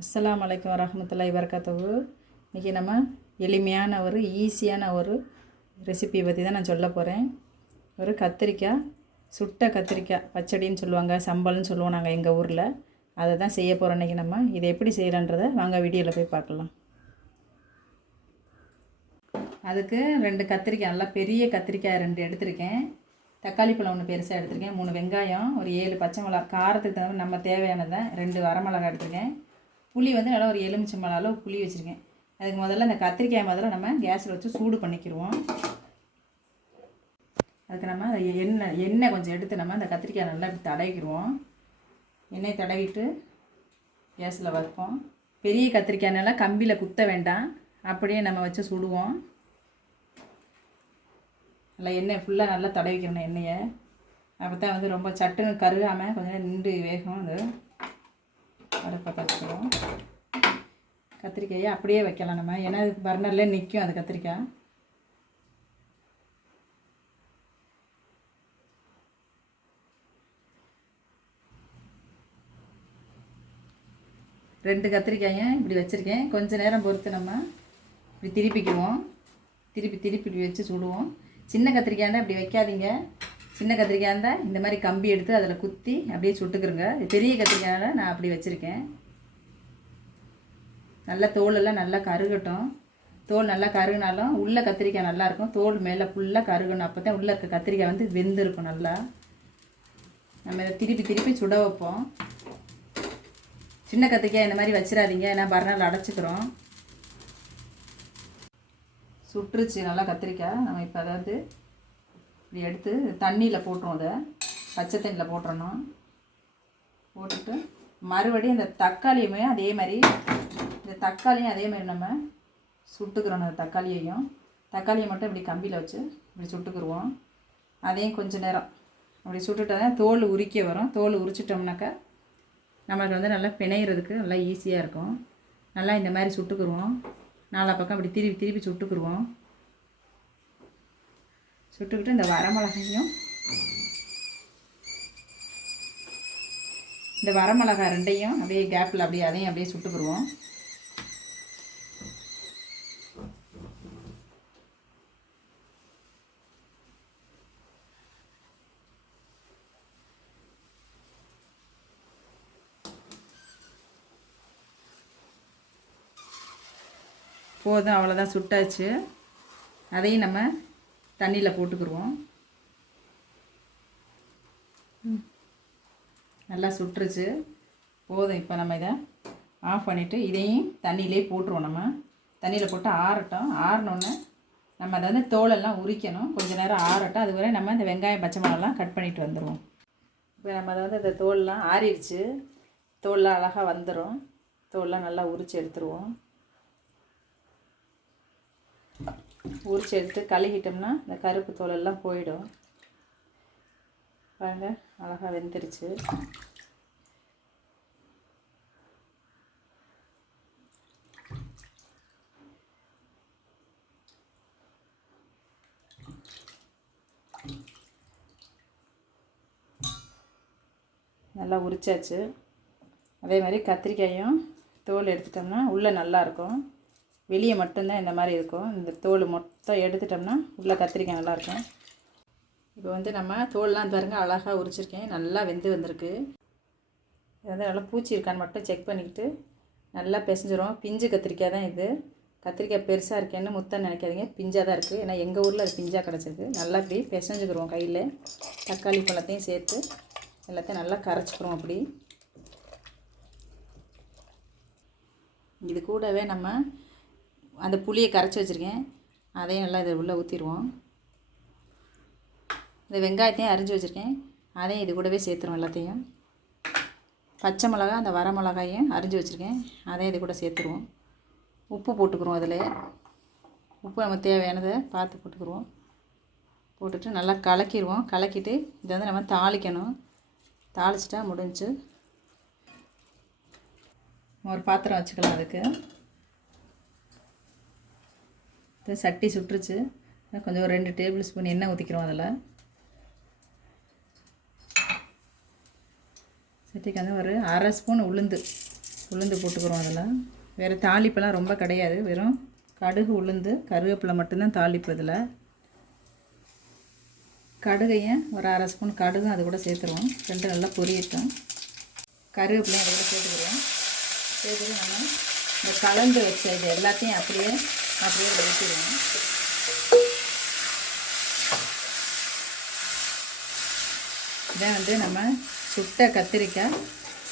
அஸ்ஸலாமு அலைக்கும் வரஹ்மத்துல்லாஹி வபரகாத்துஹு. இன்றைக்கி நம்ம எளிமையான ஒரு ஈஸியான ஒரு ரெசிபி பற்றி தான் நான் சொல்ல போகிறேன். ஒரு கத்திரிக்காய், சுட்ட கத்திரிக்காய் பச்சடின்னு சொல்லுவாங்க, சம்பல்னு சொல்லுவோம் நாங்கள் எங்கள் ஊரில். அதை தான் செய்ய போகிறோம் இன்றைக்கி. நம்ம இதை எப்படி செய்யலான்றதை வாங்க வீடியோவில் போய் பார்க்கலாம். அதுக்கு 2 கத்திரிக்காய், நல்லா பெரிய கத்திரிக்காய் 2 எடுத்திருக்கேன். தக்காளி பழம் 1 பெருசாக எடுத்திருக்கேன். 3 வெங்காயம், ஒரு 7 பச்சை மிளகா, காரத்துக்கு தகுந்த நம்ம தேவையானதை 2 வரமிளகாய் எடுத்திருக்கேன். புளி வந்து நல்லா ஒரு எலுமிச்சம்பழம் அளவு புளி வச்சுருக்கேன். அதுக்கு முதல்ல இந்த கத்திரிக்காய் நம்ம கேஸில் வச்சு சூடு பண்ணிக்கிடுவோம். அதுக்கு நம்ம எண்ணெய் கொஞ்சம் எடுத்து நம்ம அந்த கத்திரிக்காய் நல்லா இப்படி தடவிக்கிடுவோம். எண்ணெய் தடவிட்டு கேஸில் வைப்போம். பெரிய கத்திரிக்காய்னால கம்பியில் குத்த வேண்டாம், அப்படியே நம்ம வச்சு சுடுவோம். நல்லா எண்ணெய் ஃபுல்லாக நல்லா தடவிக்கணும் எண்ணெயை. அப்போ தான் வந்து ரொம்ப சட்டுன்னு கருகாமல் கொஞ்சம் நின்று வேகும். அது அடுப்பை வச்சுக்கிறோம். கத்திரிக்காயை அப்படியே வைக்கலாம் நம்ம, ஏன்னா அது பர்னரில் நிற்கும் அது கத்திரிக்காய். ரெண்டு கத்திரிக்காயும் இப்படி வச்சுருக்கேன். கொஞ்சம் நேரம் பொறுத்து நம்ம இப்படி திருப்பிக்குவோம். திருப்பி வச்சு சுடுவோம். சின்ன கத்திரிக்காய் இருந்தால் இப்படி வைக்காதீங்க. சின்ன கத்திரிக்காய் இருந்தால் இந்த மாதிரி கம்பி எடுத்து அதில் குத்தி அப்படியே சுட்டுக்குருங்க. பெரிய கத்திரிக்காயில் நான் அப்படி வச்சுருக்கேன். நல்லா தோலெல்லாம் நல்லா கருகட்டும். தோல் நல்லா கருகினாலும் உள்ள கத்திரிக்காய் நல்லாயிருக்கும். தோல் மேலே ஃபுல்லாக கருகணும். அப்போ தான் உள்ளே இருக்க கத்திரிக்காய் வந்து வெந்திருக்கும் நல்லா. நம்ம இதை திருப்பி சுட வைப்போம். சின்ன கத்திரிக்காய் இந்த மாதிரி வச்சிடாதீங்க, ஏன்னா பர்னரில் அடைச்சிக்கிறோம். சுட்டுருச்சு நல்லா கத்திரிக்காய். நம்ம இப்போ அதாவது இப்படி எடுத்து தண்ணியில் போட்டுருவோம். அதை பச்சை தண்ணியில் போட்டுறணும். போட்டுட்டு மறுபடியும் இந்த தக்காளியுமே அதே மாதிரி நம்ம சுட்டுக்கிறோம். அந்த தக்காளியை மட்டும் இப்படி கம்பியில் வச்சு இப்படி சுட்டுக்குருவோம். அதையும் கொஞ்சம் நேரம் அப்படி சுட்டுட்டா தான் தோல் உரிக்க வரும். தோல் உரிச்சிட்டோம்னாக்கா நம்மளுக்கு வந்து நல்லா பிணையிறதுக்கு நல்லா ஈஸியாக இருக்கும். நல்லா இந்த மாதிரி சுட்டுக்குருவோம். நாலா பக்கம் அப்படி திருப்பி சுட்டுக்குருவோம். சுட்டுக்கிட்டு இந்த வரமிளகாயும் இந்த வரமிளகாய் 2ஐயும் அப்படியே கேப்பில் அதையும் அப்படியே சுட்டுக்குருவோம். போதும், அவ்வளோதான், சுட்டாச்சு. அதையும் நம்ம தண்ணியில் போட்டுக்குருவோம். நல்லா சுட்டுருச்சு. போதும். இப்போ நம்ம இதை ஆஃப் பண்ணிவிட்டு இதையும் தண்ணியிலே போட்டுருவோம். நம்ம தண்ணியில் போட்டு ஆறட்டும். ஆறினோன்னே நம்ம அதை வந்து தோலெல்லாம் உரிக்கணும். கொஞ்சம் நேரம் ஆறட்டும். அதுவரை நம்ம இந்த வெங்காயம் பச்சை மிளகாலாம் கட் பண்ணிட்டு வந்துடுவோம். இப்போ நம்ம அதை வந்து இந்த தோல்லாம் ஆறிடுச்சு. தோல்லாம் அழகாக வந்துடும். தோல்லாம் நல்லா உரித்து எடுத்துருவோம். உரிச்சு எடுத்து கழுகிட்டோம்னா இந்த கருப்பு தோலெல்லாம் போயிடும். பாருங்கள், அழகாக வெந்துருச்சு. நல்லா உரிச்சாச்சு. அதே மாதிரி கத்திரிக்காயும் தோல் எடுத்துட்டோம்னா உள்ளே நல்லாயிருக்கும். வெளியே மட்டும்தான் இந்த மாதிரி இருக்கும். இந்த தோல் மொத்தம் எடுத்துட்டோம்னா உள்ளே கத்திரிக்காய் நல்லாயிருக்கும். இப்போ வந்து நம்ம தோல்லாம் பாருங்கள் அழகாக உரிச்சிருக்கேன். நல்லா வெந்து வந்திருக்கு. இது வந்து நல்லா பூச்சி இருக்கான்னு மட்டும் செக் பண்ணிக்கிட்டு நல்லா பிசைஞ்சிரும். பிஞ்சு கத்திரிக்காய் தான் இது. கத்திரிக்காய் பெருசாக இருக்கேன்னு முத்தம் நினைக்காதீங்க, பிஞ்சாக தான் இருக்குது. ஏன்னா எங்கள் ஊரில் அது பிஞ்சாக கிடச்சிருக்கு. நல்லா இப்படி பிசைஞ்சுக்கிறோம். கையில் தக்காளி பழத்தையும் சேர்த்து எல்லாத்தையும் நல்லா கரைச்சிக்கிறோம். அப்படி இது கூடவே நம்ம அந்த புளியை கரைச்சி வச்சுருக்கேன். அதையும் நல்லா இதை உள்ளே ஊற்றிடுவோம். இந்த வெங்காயத்தையும் அரிஞ்சு வச்சுருக்கேன். அதையும் இது கூடவே சேர்த்துருவோம். எல்லாத்தையும் பச்சை மிளகா, அந்த வர மிளகாயும் அரிஞ்சு வச்சுருக்கேன். அதையும் இது கூட சேர்த்துருவோம். உப்பு போட்டுக்குருவோம். அதில் உப்பு நம்ம தேவையானதை பார்த்து போட்டுக்குருவோம். போட்டுட்டு நல்லா கலக்கிடுவோம். கலக்கிட்டு இதை வந்து நம்ம தாளிக்கணும். தாளிச்சிட்டா முடிஞ்சு. ஒரு பாத்திரம் வச்சுக்கலாம். அதுக்கு சட்டி சுட்டுருச்சு. கொஞ்சம் ஒரு 2 டேபிள் ஸ்பூன் எண்ணெய் ஊற்றிக்கிறோம். அதில் சட்டிக்கு வந்து ஒரு 1/2 ஸ்பூன் உளுந்து உளுந்து போட்டுக்கிறோம். அதில் வேறு தாளிப்பெல்லாம் ரொம்ப கிடையாது, வெறும் கடுகு உளுந்து கருவேப்பிலை மட்டும்தான் தாளிப்பு. இதில் கடுகையும் ஒரு அரை ஸ்பூன் கடுகும் அது கூட சேர்த்துருவோம். ரெண்டு நல்லா பொரியட்டும். கருவேப்பிலையும் அதை கூட சேர்த்துக்கிறோம். சேர்த்துட்டு நம்ம இந்த கலந்து வச்ச இது எல்லாத்தையும் அப்படியே ஊற்றிடுவோம். இதான் வந்து நம்ம சுட்ட கத்திரிக்காய்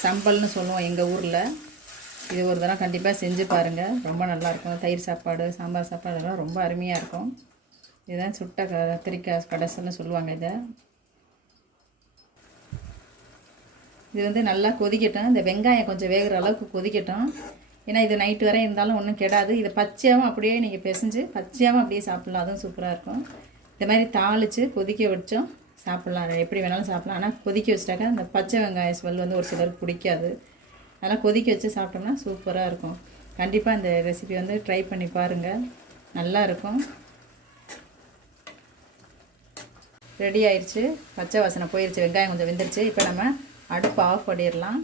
சம்பல்னு சொல்லுவோம் எங்கள் ஊரில். இது ஒரு தடவை கண்டிப்பாக செஞ்சு பாருங்கள், ரொம்ப நல்லாயிருக்கும். தயிர் சாப்பாடு, சாம்பார் சாப்பாடுலாம் ரொம்ப அருமையாக இருக்கும். இதுதான் சுட்ட கத்திரிக்காய் கடைசல்னு சொல்லுவாங்க. இது வந்து நல்லா கொதிக்கட்டும். இந்த வெங்காயம் கொஞ்சம் வேகிற அளவுக்கு கொதிக்கட்டும். ஏன்னா இது நைட்டு வரை இருந்தாலும் ஒன்றும் கெடாது. இதை பச்சையாகவும் அப்படியே நீங்கள் பிசைஞ்சு பச்சையாகவும் அப்படியே சாப்பிட்லாம், அதுவும் சூப்பராக இருக்கும். இந்த மாதிரி தாளித்து கொதிக்க வச்சோம் சாப்பிட்லாம், எப்படி வேணாலும் சாப்பிட்லாம். ஆனால் கொதிக்க வச்சிட்டாக்கா அந்த பச்சை வெங்காய ஸ்மெல் வந்து ஒரு சிலருக்கு பிடிக்காது. அதெல்லாம் கொதிக்க வச்சு சாப்பிட்டோம்னா சூப்பராக இருக்கும். கண்டிப்பாக இந்த ரெசிபி வந்து ட்ரை பண்ணி பாருங்கள், நல்லா இருக்கும். ரெடி ஆயிடுச்சு, பச்சை வாசனை போயிடுச்சு, வெங்காயம் கொஞ்சம் வெந்துருச்சு. இப்போ நம்ம அடுப்பு ஆஃப் பண்ணிடலாம்.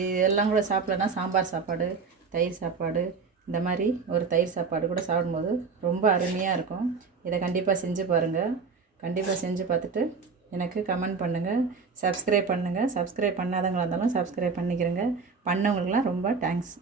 இதெல்லாம் கூட சாப்பிட்லன்னா சாம்பார் சாப்பாடு, தயிர் சாப்பாடு, இந்த மாதிரி ஒரு தயிர் சாப்பாடு கூட சாப்பிடும்போது ரொம்ப அருமையாக இருக்கும். இதை கண்டிப்பாக செஞ்சு பாருங்கள். கண்டிப்பாக செஞ்சு பார்த்துட்டு எனக்கு கமெண்ட் பண்ணுங்கள், சப்ஸ்கிரைப் பண்ணுங்கள். சப்ஸ்கிரைப் பண்ணாதவங்களாக இருந்தாலும் சப்ஸ்கிரைப் பண்ணிக்கிறேங்க. பண்ணவங்களுக்குலாம் ரொம்ப தேங்க்ஸ்.